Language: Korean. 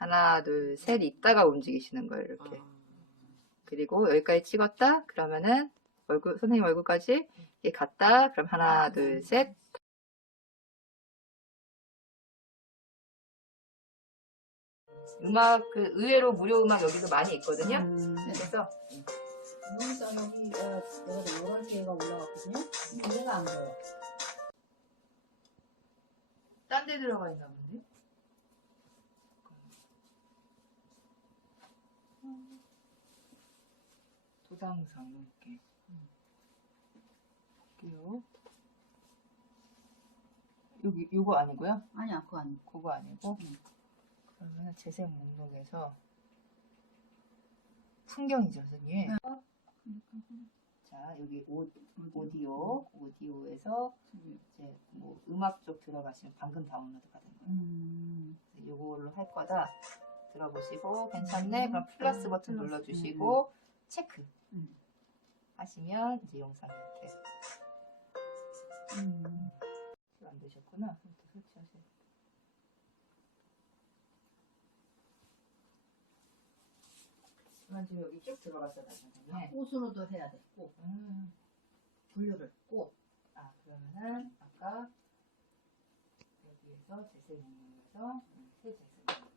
하나, 둘, 셋 있다가 움직이시는 거예요, 이렇게. 아. 그리고 여기까지 찍었다, 그러면은 얼굴, 선생님 얼굴까지 이렇게 갔다, 그럼 하나, 둘, 셋. 음악, 그, 의외로 무료 음악 여기도 많이 있거든요. 음. 그래서, 눈자 여기 어, 여기다 노란 개가 올라갔거든요. 얘가 안 보여. 딴 데 들어가 있나 본데? 도당상 이렇게 볼게요. 여기 요거 아니고요? 아니야 그거 아니고. 그거 아니고 음. 그러면 재생 목록에서 풍경이죠, 선생님. 자 여기 오, 오디오 오디오에서 이제 뭐 음악 쪽 들어가시면 방금 다운로드 받은 거예요. 음. 요걸로 할 거다. 들어보시고 괜찮네. 그럼 플러스 버튼 눌러주시고 체크 음. 하시면 이제 영상 이렇게 음. 안 되셨구나. 또 설치하세요. 지금 여기 쭉 들어갔어 나중에. 꽃으로도 해야 돼. 꽃. 음. 분류를 꽃. 아 그러면은 아까 여기에서 재생 목록에서 새 재생